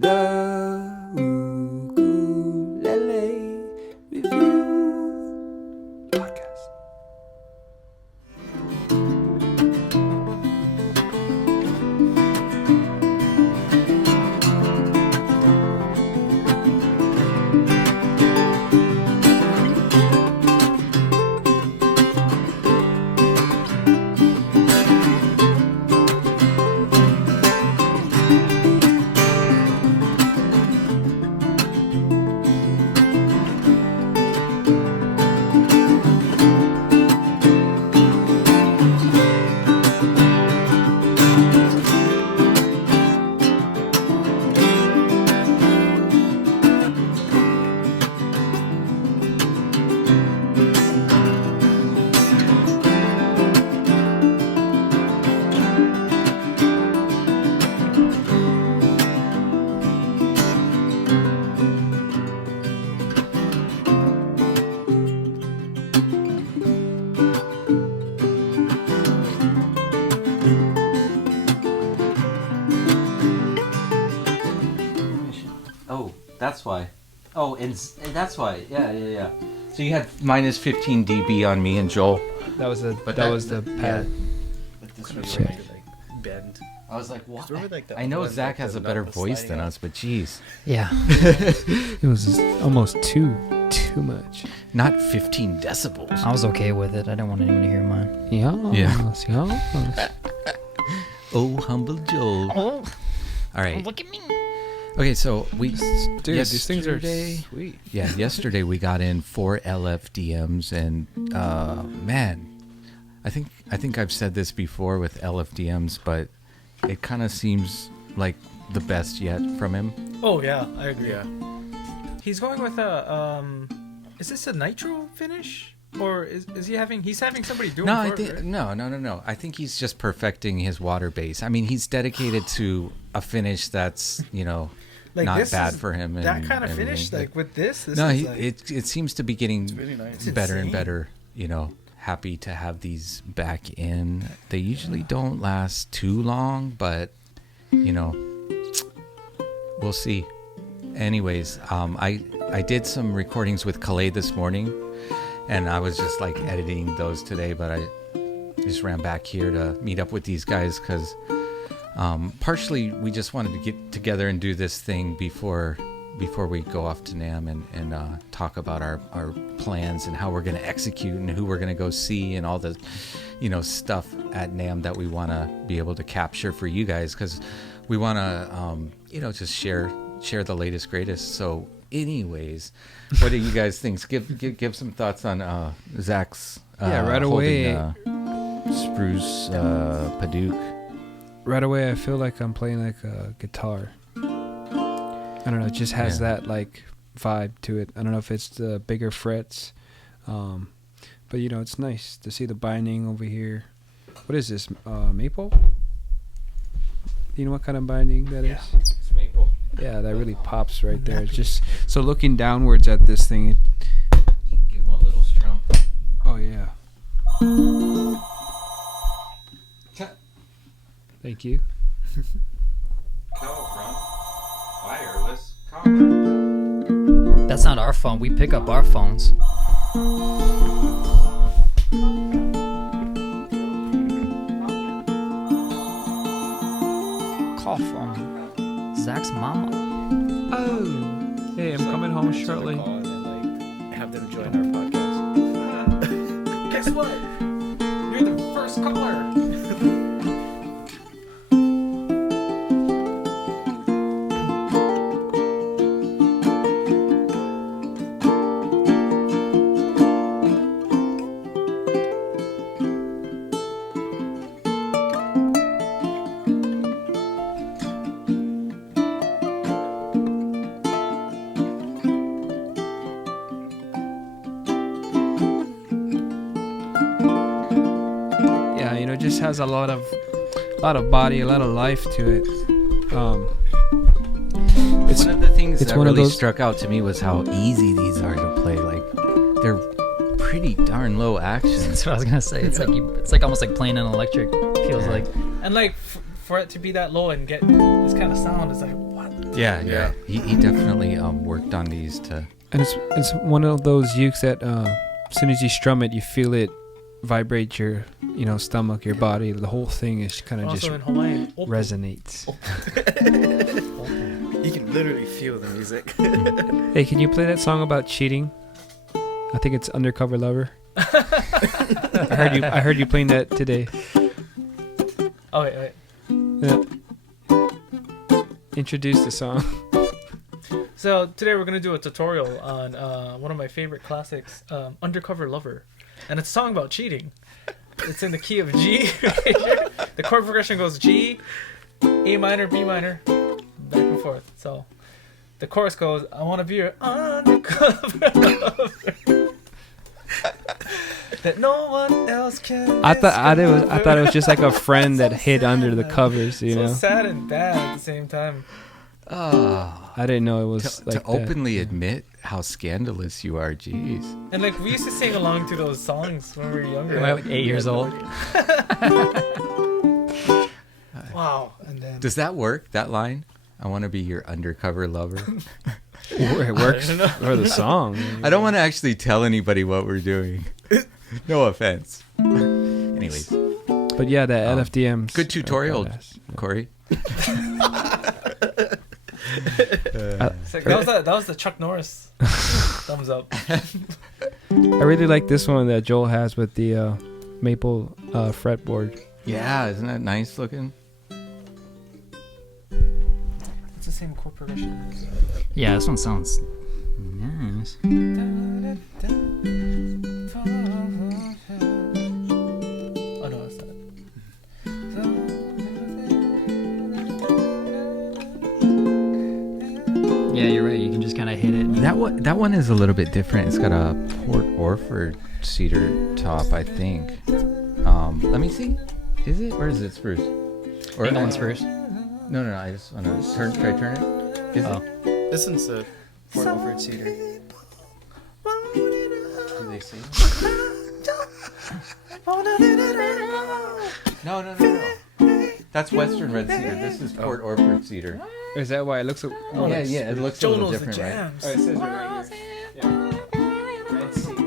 The Ukulele Review Podcast. Oh, that's why. Oh, and that's why. Yeah. So you had minus 15 dB on me and Joel. That was the But that was the pad. But this really Shit. like bend. I was like, what? Remember, like, the I know ones, Zach like, has the a better nut was voice sliding than out? us, but geez. Yeah. It was just almost too much. Not 15 decibels. I was okay with it. I didn't want anyone to hear mine. Yes. Oh, humble Joel. Oh, All right. look at me. Okay, so we... Dude, these things are yesterday- sweet. Yeah, yesterday we got in 4 LFDMs, and man, I think I've said this before with LFDMs, but it kind of seems like the best yet from him. Oh yeah, I agree. Yeah. He's going with a is this a nitro finish? Or is he having somebody do No, it I for think it, right? no. I think he's just perfecting his water base. I mean, he's dedicated to a finish that's Like, not this bad is for him. that and kind of finish, everything. like with this No, is like, it seems to be getting really nice. It's better and insane. better. Happy to have these back in. They usually don't last too long, but we'll see. Anyways, I did some recordings with Calais this morning, and I was just like editing those today, but I just ran back here to meet up with these guys because partially we just wanted to get together and do this thing before we go off to NAMM and talk about our plans and how we're going to execute and who we're going to go see and all the stuff at NAMM that we want to be able to capture for you guys, because we want to just share the latest greatest. So anyways, what do you guys think? Give some thoughts on Zach's Right away. Spruce Paduke. Right away, I feel like I'm playing like a guitar. I don't know. It just has that like vibe to it. I don't know if it's the bigger frets, but it's nice to see the binding over here. What is this? Maple? You know what kind of binding that is? It's maple. Yeah, that really pops right there. It's just so looking downwards at this thing. You can give him a little strum. Oh yeah. Thank you. Wireless. That's not our phone. We pick up our phones. Call from Zach's mama. Oh. Hey, I'm coming home Just shortly. call and then, have them join our podcast. guess what? You're the first caller. It just has a lot of body, a lot of life to it. It's one of the things it's that one of really those- struck out to me was how easy these are to play. Like, they're pretty darn low action. That's what I was gonna say. It's like it's like almost like playing an electric. Feels Yeah. like And like for it to be that low and get this kind of sound is like, what Yeah. He definitely worked on these to. And it's one of those ukes that as soon as you strum it, you feel it vibrate your stomach, your body. The whole thing is kind of just Also in Hawaiian, resonates. You can literally feel the music. Hey, can you play that song about cheating? I think it's Undercover Lover. I heard you playing that today. Oh wait. Yeah. Introduce the song. So today we're gonna do a tutorial on one of my favorite classics, "Undercover Lover," and it's a song about cheating. It's in the key of G. The chord progression goes G, A minor, B minor, back and forth. So the chorus goes, "I want to be your undercover lover that no one else can." I thought it was just like a friend that hid under the covers, you so know. sad and bad at the same time. Oh, I didn't know it was like to that. openly admit how scandalous you are. Jeez. And like we used to sing along to those songs when we were younger. When I was 8 years old. Wow. And then Does that work? That line? I want to be your undercover lover. It works for the song. I don't want to actually tell anybody what we're doing. No offense. Anyways, But yeah, that LFDM's good tutorial, badass. Corey. it's like, that was the Chuck Norris thumbs up. I really like this one that Joel has with the maple fretboard. Yeah, isn't that nice looking? It's the same chord progression as Yeah, this one sounds nice. oh no, it's not. Yeah, you're right. You can just kind of hit it. That one is a little bit different. It's got a Port Orford cedar top, I think. Let me see. Is it or is it spruce? Or Hang on first. No. I just want to turn. Try turn it. Is Oh. This one's the Port Orford cedar. it? Do they say? No. That's Western red cedar. This is Port Orford cedar. Is that why it looks? Yeah. It looks a Joe little knows the different, right? jams. Oh, it says it right here. Red cedar.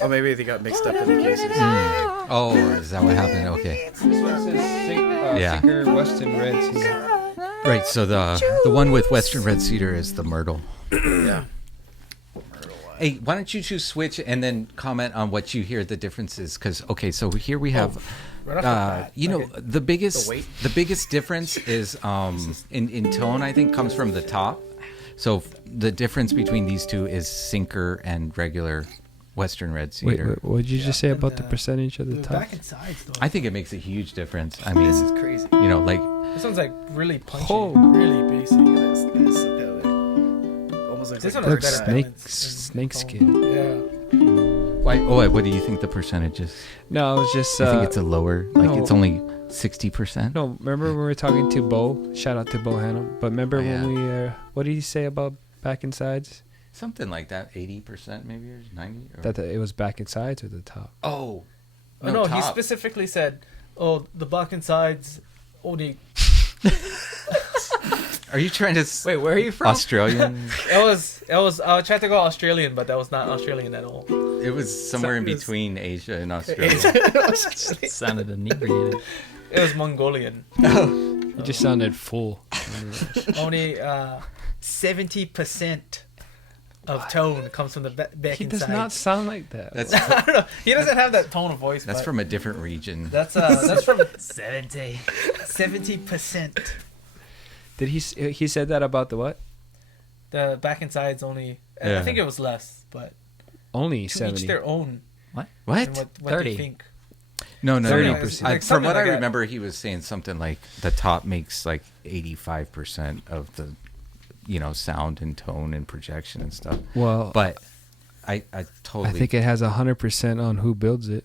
Oh, maybe they got mixed up in the cases. Oh, is that what happened? Okay. This one says Yeah. thicker Western red cedar. Right. So the one with Western red cedar is the myrtle. Yeah. Hey, why don't you choose switch and then comment on what you hear the differences? Because so here we have, Right off the bat. Okay. the biggest The weight? the biggest difference is in tone. I think comes from the top. So the difference between these two is sinker and regular Western red cedar. Wait, what did you just say And about the percentage of the The top? back and sides though. I think it makes a huge difference. I mean, This is crazy. like This one's like really punchy, Oh. really basic. This is so good. Almost looks This like one Looks has better snake balance in snake tone. skin. Yeah. what do you think the percentage is? No, it was just. I think it's a lower, like no. it's only 60%. No, remember when we were talking to Bo? Shout out to Bo Hannum. But remember Oh, yeah. when we? What did he say about back and sides? Something like that, 80% maybe, or 90. Or... That it was back and sides or the top? Oh, No, he top. specifically said, "Oh, the back and sides only." Are you trying to Wait, where are you from? Australian? It was. I tried to go Australian, but that was not Australian at all. It was somewhere in it's- between Asia and Australia. Sounded inebriated. It was Mongolian. It just sounded full. Only 70% of tone comes from the back He and does sides. not sound like that. That's I don't know. He doesn't have that tone of voice. that's but from a different region. That's from 70. 70%. Did he said that about the what? The back and sides only. Yeah. I think it was less, but Only to 70. each their own. What? And what 30. they think. No. 30%. Like From something what like I that. remember, he was saying something like the top makes like 85% of the, sound and tone and projection and stuff. Well, But I totally. I think it has 100% on who builds it.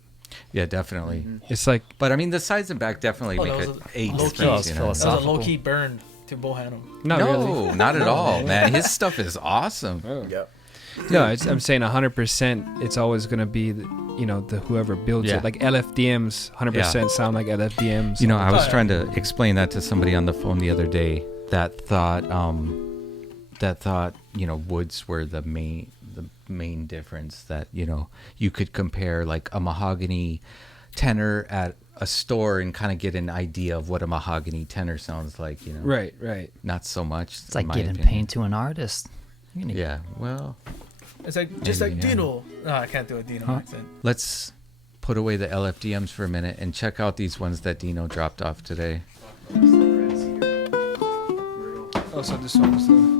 Yeah, definitely. It's like But I mean, the sides and back definitely Oh, make that a was a a low-key- difference. That was That was a philosophical. low key burn to Bohannon. not no, really. not at all, man. His stuff is awesome. Yep. No, I'm saying 100%. It's always gonna be the whoever builds Yeah. it. Like LFDMs, 100% sound like LFDMs. I was yeah. trying to explain that to somebody on the phone the other day. that thought woods were the main difference, that you could compare like a mahogany tenor at a store and kind of get an idea of what a mahogany tenor sounds like. Right. Not so much. It's like in my giving opinion. pain to an artist. Yeah, well, It's like just Maybe, like yeah. Dino. No, I can't do a Dino accent. let's put away the LFDMs for a minute and check out these ones that Dino dropped off today. Oh, so this one's the.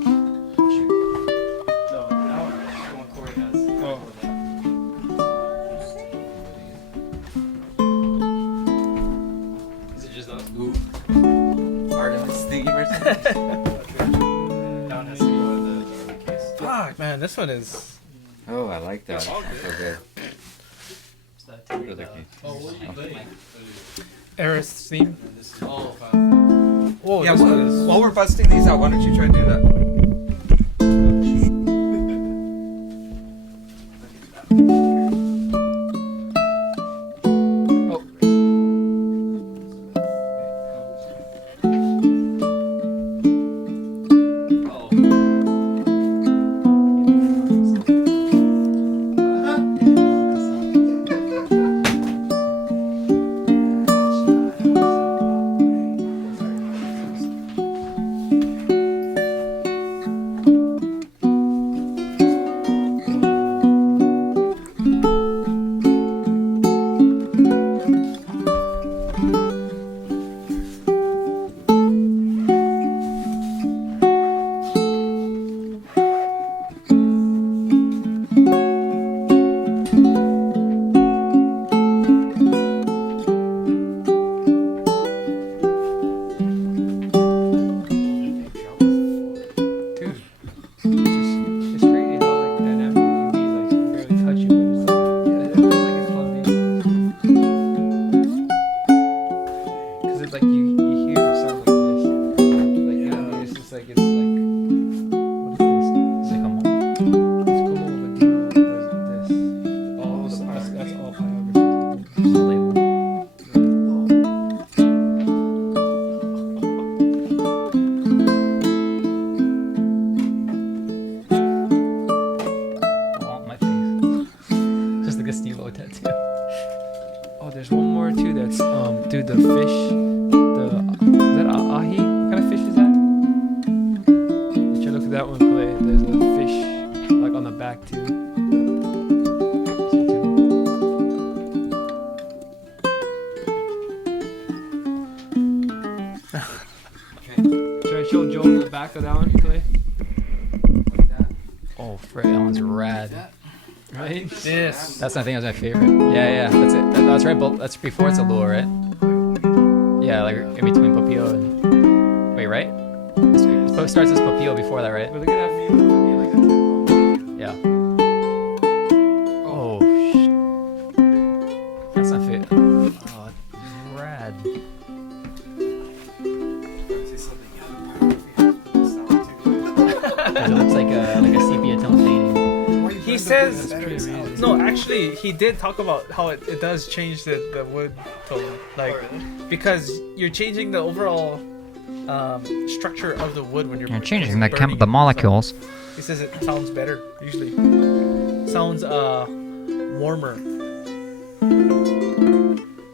Is it just those? Artemis theme or Fuck, man, this one is. Oh, I like that. Okay. Eris theme. Oh, Oh, Yeah, this one is. while we're busting these out, why don't you try to do that? It's crazy how like dynamic you be like barely touch it, but it's like it feels like it's plugged in. Cause it's like you hear the sound like this, like it's just like it's like what is this? It's like a mole. It's como but Dino does this. All that's all pyrography. Just a label. Oh, my face. Just like a Steve-O tattoo. Oh, there's one more too. That's dude, the fish. Is that ahi? What kind of fish is that? You should look at that one, Clay. There's a fish like on the back too. Should I show Joel the back of that one, Clay? Oh, frick, that one's rad. Right? Yes. That's I think that's my favorite. Yeah, that's it. That's right. That's before it's a lure, right? Yeah, like in between Papillo and wait, right? It starts as Papillo before that, right? But look at that. Yeah. Oh, that's not fit. Oh, rad. It looks like a sepia tone painting. He says. Pretty amazing. No, actually, he did talk about how it does change the wood tone, like because you're changing the overall structure of the wood when you're changing burning it. the molecules. So he says it sounds better usually. Sounds warmer.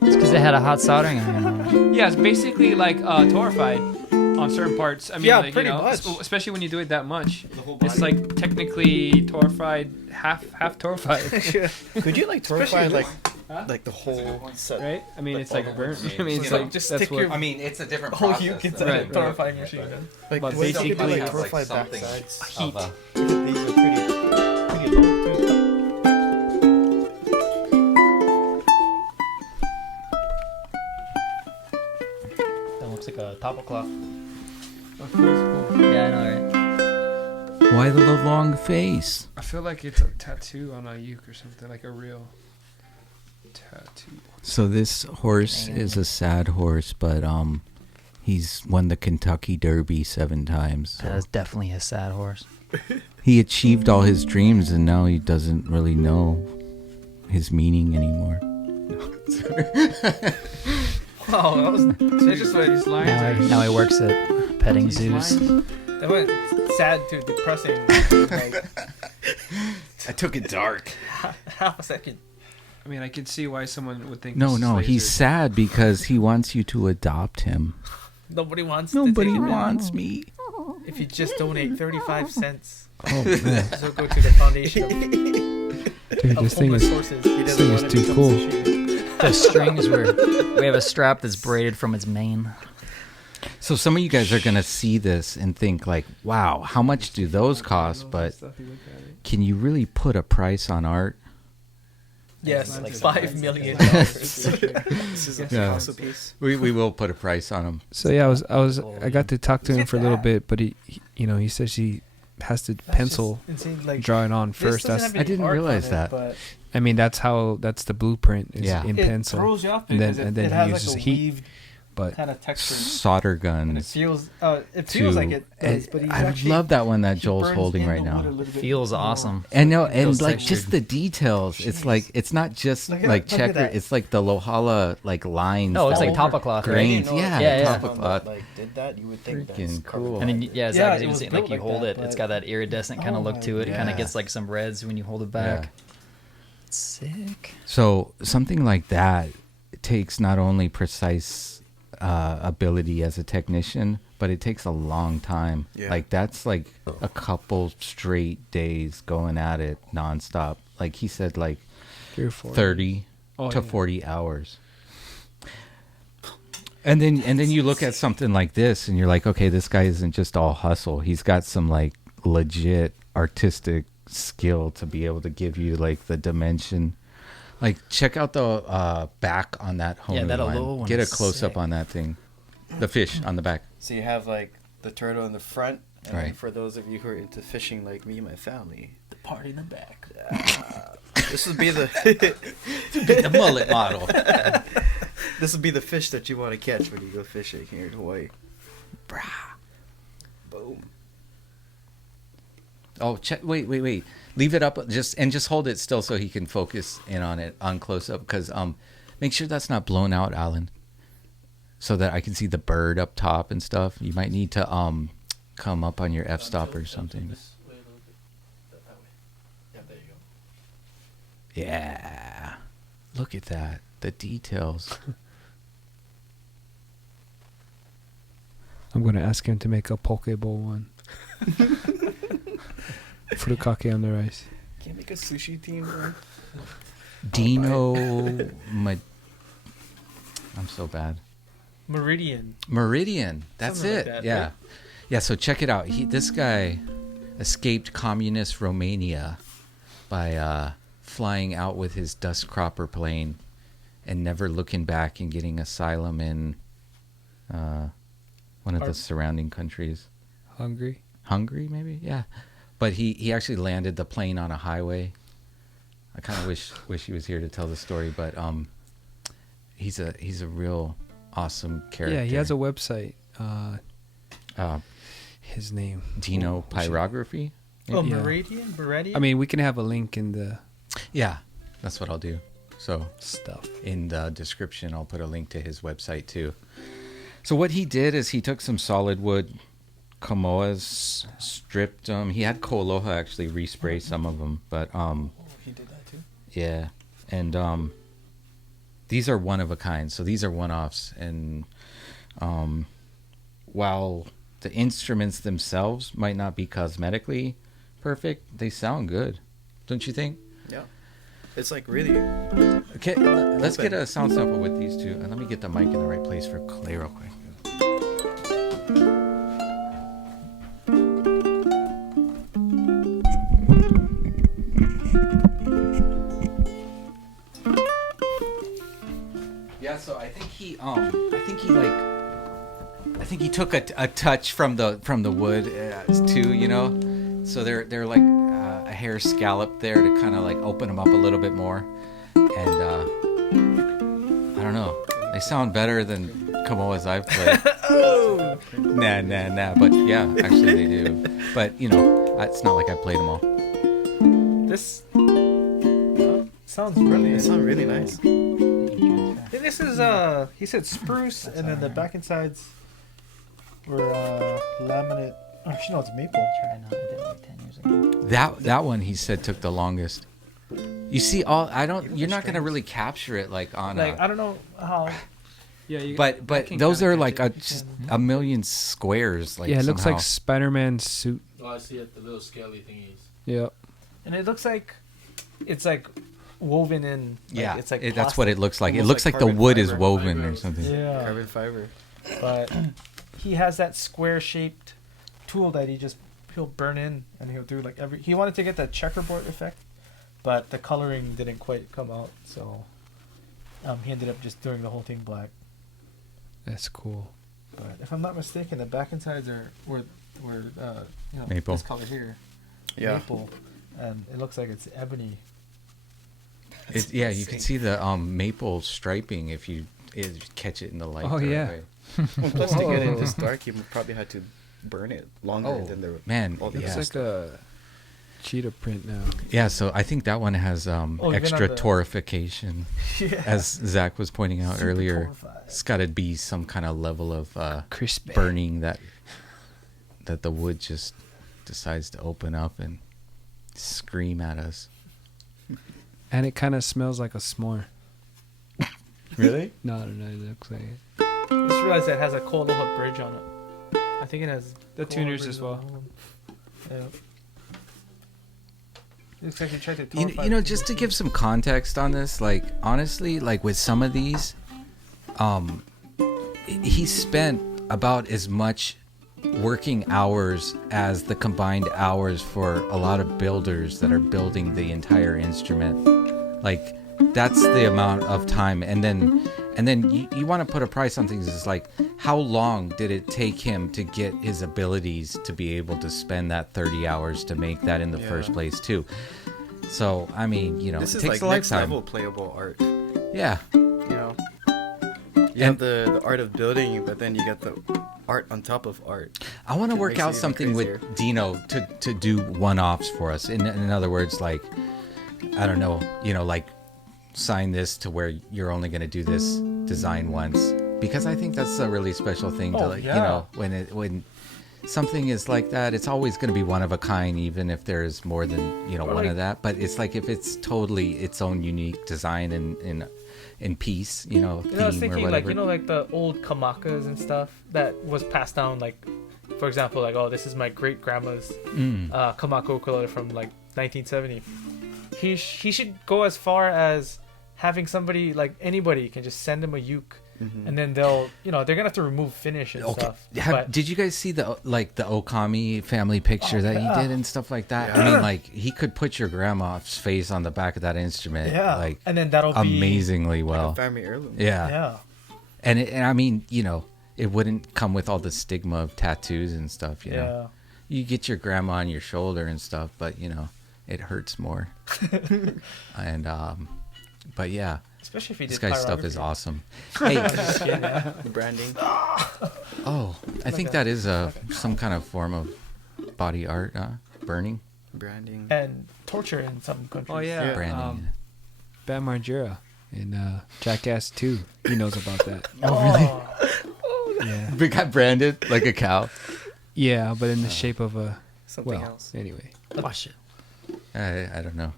It's because they had a hot soldering iron. Yeah, it's basically like torrified on certain parts. I mean, Yeah, like, pretty you know, much. especially when you do it that much. It's like technically torrified, half torrified, could you like Especially torrify Huh? like the whole set? right? I mean, it's like burnt. I mean, it's So like just that's stick what. your- I mean, it's a different Whole process. uke inside though. a Right, right. torrifying machine. Man. Like But what if you could basically like has, torrify something backsides? of a- These are pretty low too. That looks like a topple cloth. It feels cool. Yeah, I know, right? Why the long face? I feel like it's a tattoo on a uke or something, like a real tattoo. So this horse is a sad horse, but he's won the Kentucky Derby 7 times. So That's definitely a sad horse. he achieved all his dreams, and now he doesn't really know his meaning anymore. Wow, that was. It's just like These lines are Now he works it. petting zoos. That went sad to depressing. Like, I took it dark. half a second. I mean, I can see why someone would think. No, this is no, laser. he's sad because he wants you to adopt him. Nobody wants. Nobody to take it wants me. in. If you just donate 35 cents, Oh man, so go to the foundation dude, of this thing homeless is horses. this thing is too cool. The strings we have a strap that's braided from its mane. So some of you guys are gonna see this and think like, "Wow, how much do those cost?" But can you really put a price on art? Yes, Like $5 million. This is a Yeah. Picasso piece. We will put a price on them. So yeah, I got to talk to him for a little bit, but he says he has to pencil Like, draw it on first. That's I didn't realize that. But I mean that's the blueprint is Yeah. in it pencil. throws you off And then- because and then it he has uses like a heat, weaved But kind of texture. Solder And it guns. feels like it does, but he's I actually, love that one that he Joel's burns holding in right the wood a now. little bit Feels more. awesome. And no, and Feels like textured. just the details. It's like it's not just Look at like that, look at checker. that. It's like the Lohala like lines. No, it's all like over. tapa cloth, right? Grains. I didn't know Yeah, Yeah, yeah. tapa someone cloth. that, like, did that, you would think Freaking that's covered cool. by And then, it. yeah, Yeah, exactly. it You was see, built like you like hold that, it, it's but- got that iridescent kind Oh of look my to it. It kind of God. gets like some reds when you hold it Yeah. back. Sick. So something like that takes not only precise ability as a technician, but it takes a long time. Yeah. Like that's like a couple straight days going at it nonstop. Like he said, like 3 or 4. 30 Oh, to yeah. 40 hours. And then you look at something like this and you're like, okay, this guy isn't just all hustle. He's got some like legit artistic skill to be able to give you like the dimension. Like check out the back on that home. Yeah, that little one Get a is close up sick. on that thing. The fish on the back. So you have like the turtle in the front, and then Right. for those of you who are into fishing like me and my family, The party in the back. this would be the The mullet model. this would be the fish that you want to catch when you go fishing here in Hawaii. Boom. Oh, wait. Leave it up just hold it still so he can focus in on it on close up because make sure that's not blown out, Alan. So that I can see the bird up top and stuff. You might need to come up on your f-stop or something. Yeah, there you go. Yeah. Look at that. The details. I'm gonna ask him to make a poke bowl one. Furikake on the rice. Can't make a sushi team, bro. Dino I'm so bad. Meridian. That's Something like it. that, Yeah. right? Yeah, so check it out. This guy escaped communist Romania by flying out with his dust cropper plane and never looking back and getting asylum in one of the surrounding countries. Hungary, maybe? Yeah. But he actually landed the plane on a highway. I kind of wish he was here to tell the story, but he's a real awesome character. Yeah, he has a website. uh, His name. Dino we should- Pyrography. Oh, Yeah. Meridian? I mean, we can have a link in the Yeah, that's what I'll do. So stuff. in the description, I'll put a link to his website too. So what he did is he took some solid wood Kamoas, stripped them. He had Koaloha actually respray some of them, but he did that too. yeah, and these are one of a kind. So these are one-offs, and while the instruments themselves might not be cosmetically perfect, they sound good, don't you think? Yeah. It's like really. Okay, let's get a sound sample with these two, and let me get the mic in the right place for Clay real quick. Yeah, so I think he took a touch from the wood too, you know. So they're like a hair scallop there to kind of like open them up a little bit more, and I don't know, they sound better than Kamoas I've played. Nah, but yeah, actually they do. But you know, it's not like I played them all. This sounds brilliant. It sounds really nice. And this is he said spruce, and then the back and sides laminate. Actually, no, it's maple. Try not. I did it like 10 years ago. That one he said took the longest. You see, you're not gonna really capture it like on Like a. I don't know how. Yeah, But those are like just a million squares. Like yeah, it looks somehow. like Spider-Man's suit. Oh, I see it. The little scaly thingies. Yeah. And it looks like it's like woven in. Like, Yeah, it's like that's what it looks like. It Almost looks like like the carbon wood is fiber. woven or something. Yeah, Carbon fiber. but he has that square-shaped tool that he'll burn in, and he'll do like he wanted to get the checkerboard effect, but the coloring didn't quite come out, so he ended up just doing the whole thing black. That's cool. But if I'm not mistaken, the back and sides were Maple. this color here, Yeah. maple, and it looks like it's ebony. Yeah, you can see the maple striping if you catch it in the light. Oh, the right yeah. way. Well, plus to get it Whoa. this dark, you probably had to burn it longer Oh, than the man, all the It's other like stuff. a cheetah print now. Yeah, so I think that one has even extra on the- torification, Yeah. as Zach was pointing out Super earlier. torrified. It's got to be some kind of level of Crispy. burning that the wood just decides to open up and scream at us. And it kind of smells like a s'more. Really? No, it looks like it. I just realized that it has a cola hook bridge on it. I think it has The cola tuners bridge as on well. it. Yeah. Looks like you tried to You, torrify you know, it. just to give some context on this, like honestly, like with some of these, he spent about as much working hours as the combined hours for a lot of builders that are building the entire instrument. Like that's the amount of time, and then you want to put a price on things. It's like, how long did it take him to get his abilities to be able to spend that 30 hours to make that in the first place too? So I mean, you know, This it is takes like a next lifetime. level playable art. Yeah, You know, you have the art of building, but then you get the art on top of art. I want to It work makes it out even something crazier. with Dino to do one-offs for us. In other words, like, I don't know, you know, like sign this to where you're only going to do this design once, because I think that's a really special thing to, Oh, like, yeah. you know, when something is like that, it's always going to be one of a kind, even if there's more than, you know, Or one like- of that. But it's like if it's totally its own unique design and in piece, you know, You know, I was theme or thinking like, whatever. you know, like the old kamakas and stuff that was passed down, like, for example, like, oh, this is my great grandma's kamaka ukulele from like 1970. He should go as far as having somebody, like anybody can just send him a uke, and then they'll, you know, they're gonna have to remove finish and stuff. But Did you guys see the Okami family picture that yeah. he did and stuff like that? I mean, like, he could put your grandma's face on the back of that instrument, yeah, like, and then that'll be amazingly Like well. a family heirloom. Yeah, Yeah, and I mean, you know, it wouldn't come with all the stigma of tattoos and stuff. You know, yeah. you get your grandma on your shoulder and stuff, but you know, it hurts more. And but yeah, Especially if he did this guy's stuff is pyrography. awesome. Hey, The branding. oh, I think that is some kind of form of body art, burning, Branding. And torture in some countries. Oh yeah, branding. Bam Margera in Jackass 2. He knows about that. Oh, Yeah, We got branded like a cow. yeah, but in the shape of a Something well. else. Anyway, wash it. I don't know.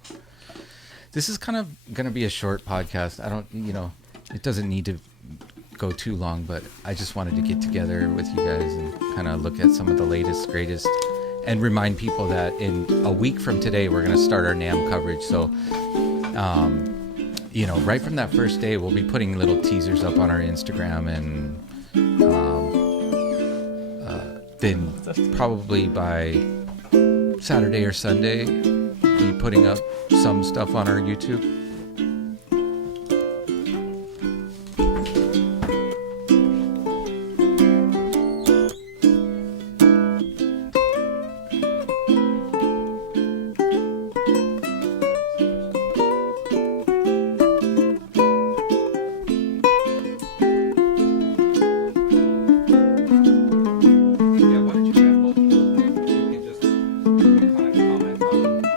This is kind of going to be a short podcast. I don't, you know, it doesn't need to go too long, but I just wanted to get together with you guys and kind of look at some of the latest, greatest, and remind people that in a week from today, we're going to start our NAMM coverage. So, you know, right from that first day, we'll be putting little teasers up on our Instagram, and then probably by Saturday or Sunday, be putting up some stuff on our YouTube. Yeah, why don't you grab both of those? You can just kind of comment on them.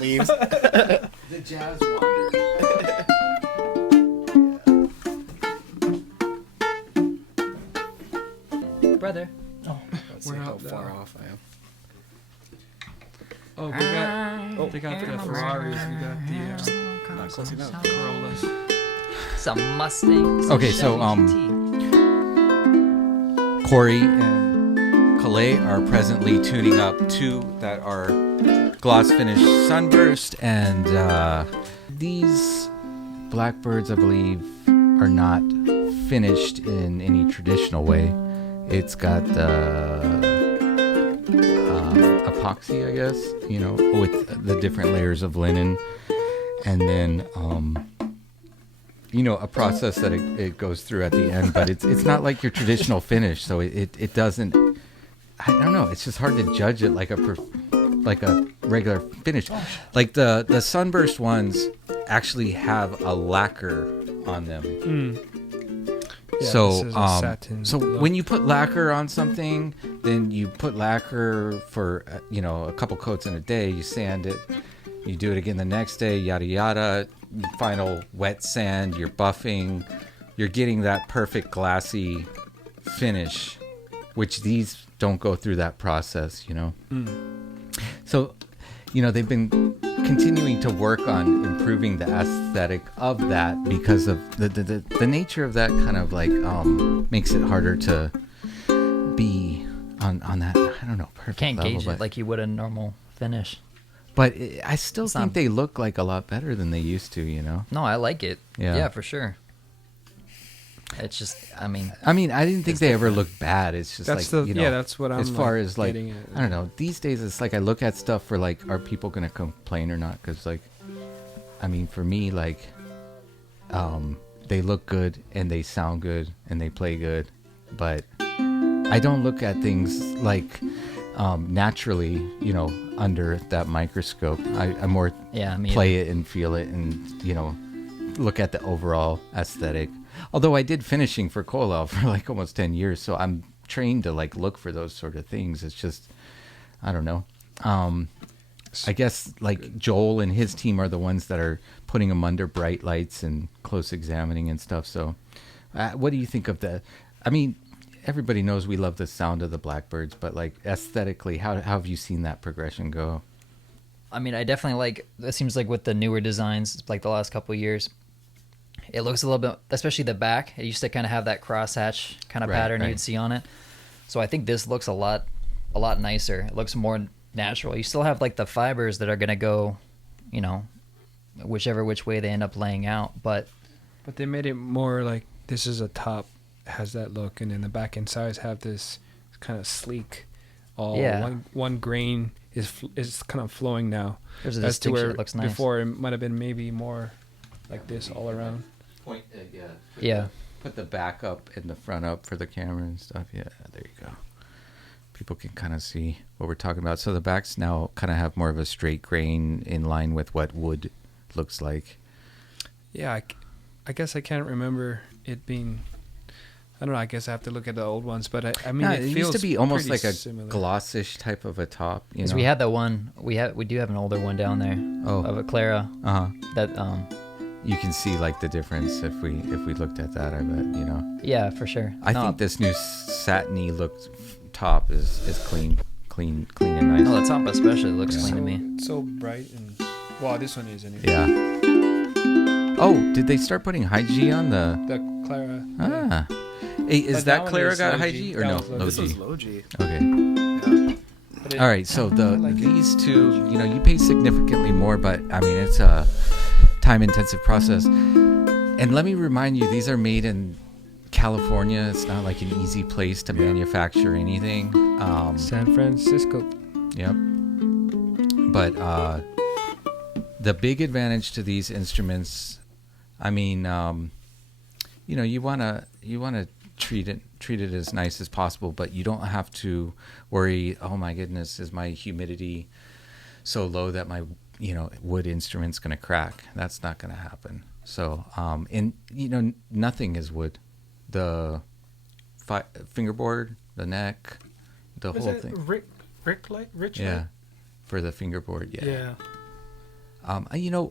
leaves. The jazz wander. Brother. Let's see We're how out far now. off I am. Oh, they got the Ferraris. We got the Not close enough. Corollas. Some Mustang. some Okay, so, Chevy GT. Corey and Calais are presently tuning up two that are gloss finish sunburst, and these Blackbirds, I believe, are not finished in any traditional way. It's got epoxy, I guess, with the different layers of linen, and then a process that it goes through at the end, but it's not like your traditional finish, so it doesn't. I don't know. It's just hard to judge it like a regular finish. Like the sunburst ones actually have a lacquer on them. Yeah, So this is a satin look. when you put lacquer on something, then you put lacquer for a couple coats in a day. You sand it. You do it again the next day. Yada yada. Final wet sand. You're buffing. You're getting that perfect glassy finish, which these don't go through that process. So, they've been continuing to work on improving the aesthetic of that because of the nature of that kind of like makes it harder to be on that, I don't know, perfect Can't level, gauge but, it like you would a normal finish. But I still It's think not- they look like a lot better than they used to, No, I like it. Yeah. Yeah, for sure. It's just, I mean, I didn't think they ever looked bad. It's just That's like, that's what I'm as far as like, getting at. I don't know, these days it's like I look at stuff for like, are people going to complain or not? Because like, for me, like, they look good and they sound good and they play good, but I don't look at things like naturally, under that microscope. I more yeah, I mean, play it and feel it and, look at the overall aesthetic. Although I did finishing for Kola for like almost 10 years, so I'm trained to like look for those sort of things. It's just, I don't know. I guess like Joel and his team are the ones that are putting them under bright lights and close examining and stuff. So what do you think of the, everybody knows we love the sound of the Blackbirds, but like aesthetically, how have you seen that progression go? I definitely like, it seems like with the newer designs, like the last couple of years, it looks a little bit, especially the back. It used to kind of have that crosshatch kind of pattern you'd see on it. So I think this looks a lot nicer. It looks more natural. You still have like the fibers that are going to go, whichever which way they end up laying out. But they made it more like this is a top, has that look, and then the back and sides have this kind of sleek. One grain is kind of flowing now. there's a As to distinction where that looks nice. before it might have been maybe more like this all around. Point, Yeah. Put the back up and the front up for the camera and stuff. Yeah, there you go. People can kind of see what we're talking about. So the backs now kind of have more of a straight grain in line with what wood looks like. Yeah, I guess I can't remember it being. I don't know. I guess I have to look at the old ones, but it it feels used to be almost pretty like a similar. glossish type of a top. Because we had the one, we do have an older one down there of a Clara that you can see like the difference if we looked at that. I bet yeah, for sure. I think this new satiny look top is clean and nice. No, the top especially looks clean to me. It's so bright and wow, this one is anyway. Yeah. Oh, did they start putting high G on the? The Clara. Ah. Hey, is But that one Clara is got low high G. G or That no? was low Low This G. was low G. Okay. But All right. So I like it. these two, you pay significantly more, but it's a time-intensive process. And let me remind you, these are made in California. It's not like an easy place to manufacture anything. San Francisco. Yep. But the big advantage to these instruments, you wanna treat it as nice as possible, but you don't have to worry. Oh my goodness, is my humidity so low that my wood instrument's gonna crack? That's not gonna happen. So nothing is wood. The fingerboard, the neck, the Was whole that thing. Rich Yeah, for the fingerboard. Yeah.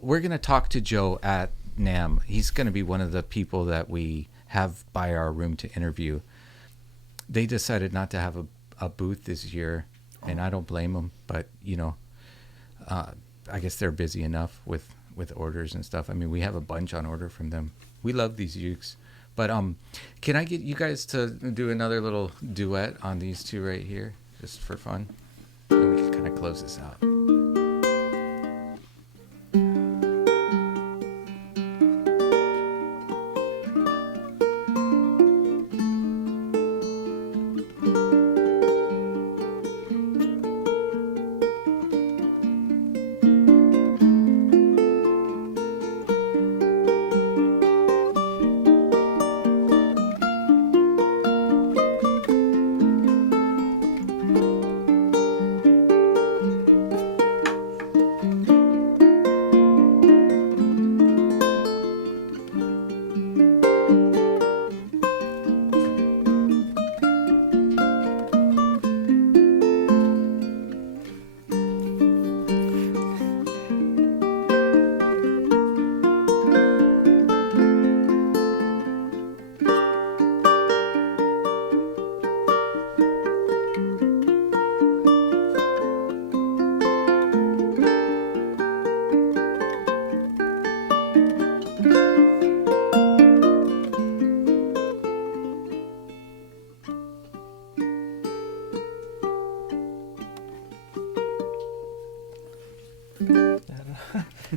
We're going to talk to Joe at NAMM. He's going to be one of the people that we have by our room to interview. They decided not to have a booth this year, and I don't blame them. But, I guess they're busy enough with orders and stuff. I mean, we have a bunch on order from them. We love these ukes. But can I get you guys to do another little duet on these two right here, just for fun? And we can kind of close this out.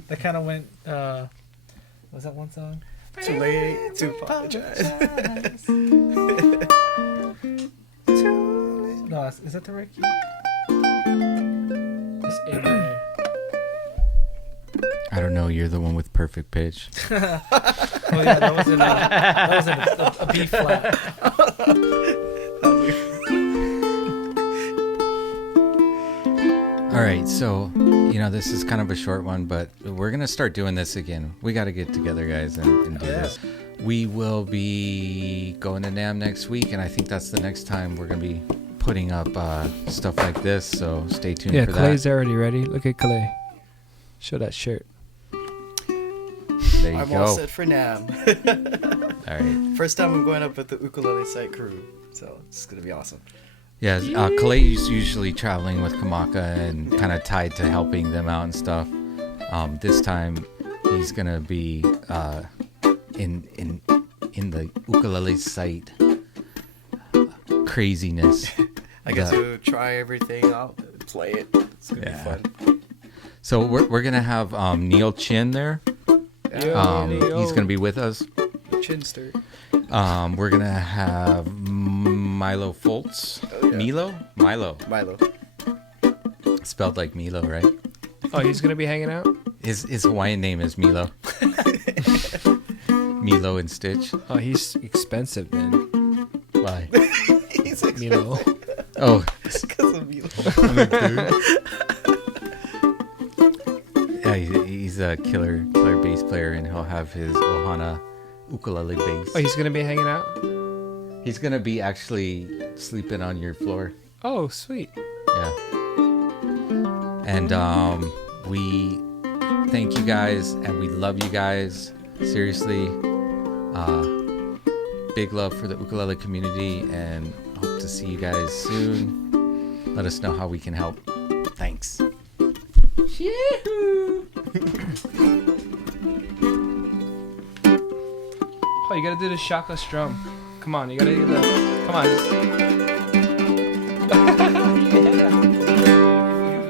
That kind of went. Was that one song? Too late to apologize. No, is that the right key? It's A minor. I don't know. You're the one with perfect pitch. Oh yeah, that was in a B flat. All right, so this is kind of a short one, but we're gonna start doing this again. We got to get together, guys, and do this. We will be going to NAMM next week, and I think that's the next time we're gonna be putting up stuff like this. So stay tuned for that. Yeah, Clay's already ready. Look at Clay. Show that shirt. There you I'm go. all set for NAMM. All right. First time I'm going up with the ukulele site crew, so it's gonna be awesome. Yeah, Kalei's usually traveling with Kamaka and kind of tied to helping them out and stuff. This time, he's gonna be in the ukulele site craziness. I get to try everything out, play it. It's gonna be fun. So we're gonna have Neil Chin there. He's gonna be with us. Chinster. We're gonna have Milo Foltz. Oh, yeah. Milo. Spelled like Milo, right? Oh, he's gonna be hanging out. His Hawaiian name is Milo. Milo and Stitch. Oh, he's expensive then. Why? He's Milo. Oh, because of Milo. Yeah, he's a killer bass player, and he'll have his Ohana ukulele bass. Oh, he's gonna be hanging out. He's gonna be actually sleeping on your floor. Oh, sweet. Yeah. And we thank you guys, and we love you guys. Seriously, big love for the ukulele community, and hope to see you guys soon. Let us know how we can help. Thanks. Oh, you gotta do the shaka strum. Come on, you gotta do the. Come on.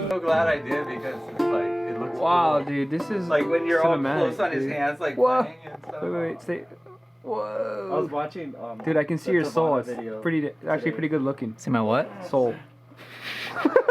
So glad I did, because it's like it looks Wow, cool. dude, this is Like when you're all cinematic, close on his dude. hands, like Whoa. playing and stuff. Wait, stay. Whoa. I was watching. Dude, I can see your soul. It's video pretty, actually today. pretty good looking. See my what? Soul.